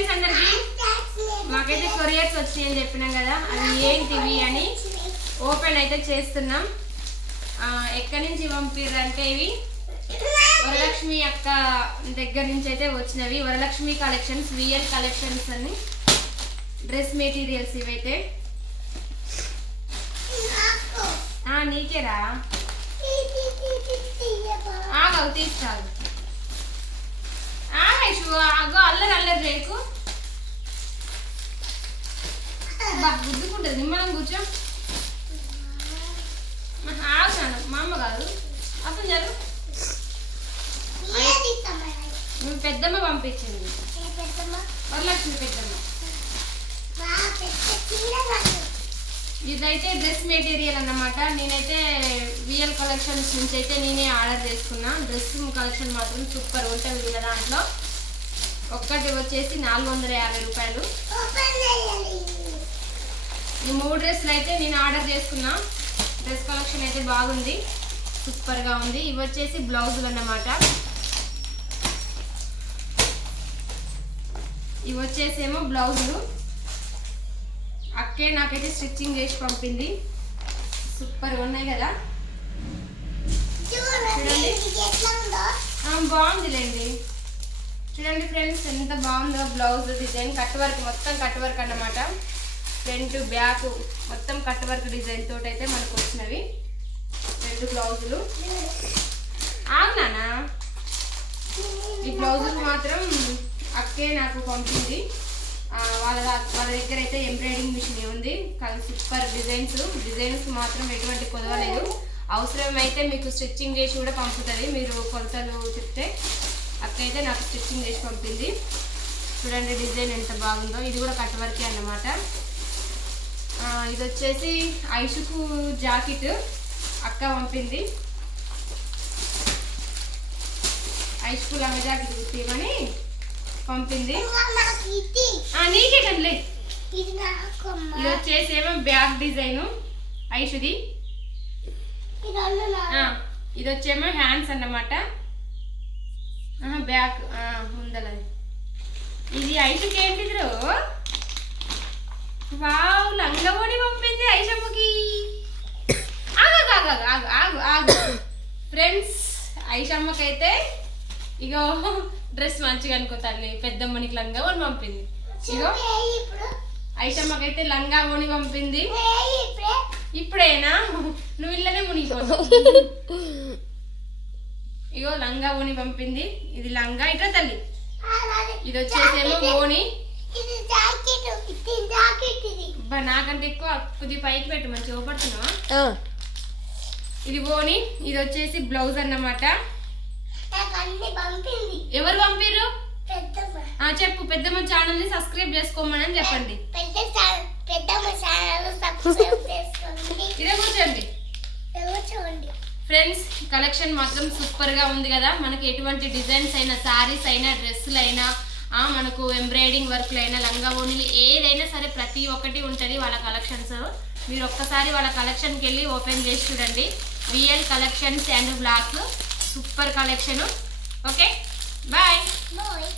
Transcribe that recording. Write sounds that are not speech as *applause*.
Friends అందరికి మాకైతే couriers వచ్చాయని అని చెప్పినాం కదా. అవి ఏంటివి అని ఓపెన్ అయితే చేస్తున్నాం. ఎక్కడి నుంచి పంపిర్రు అంటే ఇవి? వరలక్ష్మి అక్క దగ్గర నుంచి అయితే వచ్చినవి. వరలక్ష్మి కలెక్షన్స్ విఎల్ కలెక్షన్స్ అని డ్రెస్ మెటీరియల్స్ ఇవైతే. నీకేరా? ఆగవు తీస్తాను ఆగైషు ఆగో అల్లరి అల్లరి రేకు. బా గుద్దుకుంటుంది. నిమ్మలం కూర్చో. ఆగుతాను మా అమ్మ కాదు. అసలు జరు నువ్వు పెద్దమ్మ పంపించింది. వరలక్ష్మి పెద్దమ్మ. ఇదైతే డ్రెస్ మెటీరియల్ అన్నమాట. నేనైతే విఎల్ కలెక్షన్స్ నుంచి అయితే నేనే ఆర్డర్ చేసుకున్నా. డ్రెస్ కలెక్షన్ మాత్రం సూపర్ ఉంటుంది వీళ్ళ దాంట్లో. ఒక్కటి వచ్చేసి నాలుగు వందల యాభై రూపాయలు. ఈ మూడు డ్రెస్సులు అయితే నేను ఆర్డర్ చేసుకున్నా. డ్రెస్ కలెక్షన్ అయితే బాగుంది. సూపర్గా ఉంది. ఇవి వచ్చేసి బ్లౌజులు అన్నమాట. ఇవి వచ్చేసేమో బ్లౌజులు. అక్కే నాకైతే స్టిచ్చింగ్ చేసి పంపింది. సూపర్ ఉన్నాయి కదా. బాగుందిలేండి. చూడండి ఫ్రెండ్స్ ఎంత బాగుందో బ్లౌజ్ డిజైన్. కట్ వర్క్ మొత్తం కట్ వర్క్ అన్నమాట. ఫ్రంట్ బ్యాక్ మొత్తం కట్ వర్క్ డిజైన్ తోటి అయితే మనకు వచ్చినవి రెండు బ్లౌజులు. అవునానా ఈ బ్లౌజులు మాత్రం అక్కే నాకు పంపింది. వాళ్ళ వాళ్ళ దగ్గర అయితే ఎంబ్రాయిడింగ్ మిషన్ ఉంది. కానీ సూపర్ డిజైన్స్. డిజైన్స్ మాత్రం ఎటువంటి కొదవలేదు. అవసరం అయితే మీకు స్టిచ్చింగ్ చేసి కూడా పంపుతుంది. మీరు కొలతలు చెప్తే అక్క అయితే నాకు స్టిచ్చింగ్ చేసి పంపింది. చూడండి డిజైన్ ఎంత బాగుందో. ఇది కూడా కట్ వర్కే అన్నమాట. ఇది వచ్చేసి ఐషుకు జాకెట్ అక్క పంపింది. ఐషుకు లంగ జాకెట్ కుట్టిమని పంపింది. నీకే కదలే. ఇది వచ్చేసి ఏమో బ్యాక్ డిజైన్ ఐషుది. ఇది వచ్చేమో హ్యాండ్స్ అన్నమాట. బ్యాక్ ఉందలది ఇది ఐషుకి ఏంటిది రో? వావ్ లంగవోని పంపింది ఐషమ్మకి. ఆగు ఆగు ఆగు ఆగు ఆగు ఫ్రెండ్స్ ఐషమ్మకి అయితే ఇగో డ్రెస్ మంచిగా అనుకో తల్లి పెద్దమ్మనికి లంగవోని పంపింది. ఇగో చూడు, ఏయ్ ఇప్పుడు. ఐషమ్మకి అయితే లంగా ఓని పంపింది. ఇప్పుడేనా? నువ్వు ఇల్లనే మునిగిపో *laughs* ఇగో లంగా ఓని పంపింది. ఇది లంగా ఇట్లా తల్లి? ఇది వచ్చేసేమో. ఓని. ఇది జాకెట్ ఇది జాకెట్ ఇది. అబ్బా, నాకంటే ఎక్కువ కొద్దిగా పైకి పెట్టు మంచిగా ఓపడుతున్నావా? ఇది ఓని ఇది వచ్చేసి బ్లౌజ్ అన్నమాట. ఎవరు ఆ చెప్పు పెద్దమ్మ ఛానల్ని సబ్స్క్రైబ్ చేసుకోమని అని చెప్పండి పెద్ద ఛానల్ పెద్దమ్మ ఛానల్ సబ్స్క్రైబ్ చేసుకోండి ఇదే కూర్చోండి ఎవరు చూడండి ఫ్రెండ్స్ కలెక్షన్ మాత్రం సూపర్గా ఉంది కదా. మనకి ఎటువంటి డిజైన్స్ అయినా సారీస్ అయినా డ్రెస్సులు అయినా మనకు ఎంబ్రాయిడింగ్ వర్క్లు అయినా లంగా ఓనీలు ఏదైనా సరే ప్రతి ఒక్కటి ఉంటుంది వాళ్ళ కలెక్షన్స్ మీరు ఒక్కసారి వాళ్ళ కలెక్షన్కి వెళ్ళి ఓపెన్ చేసి చూడండి. Real collections and black super collection okay bye bye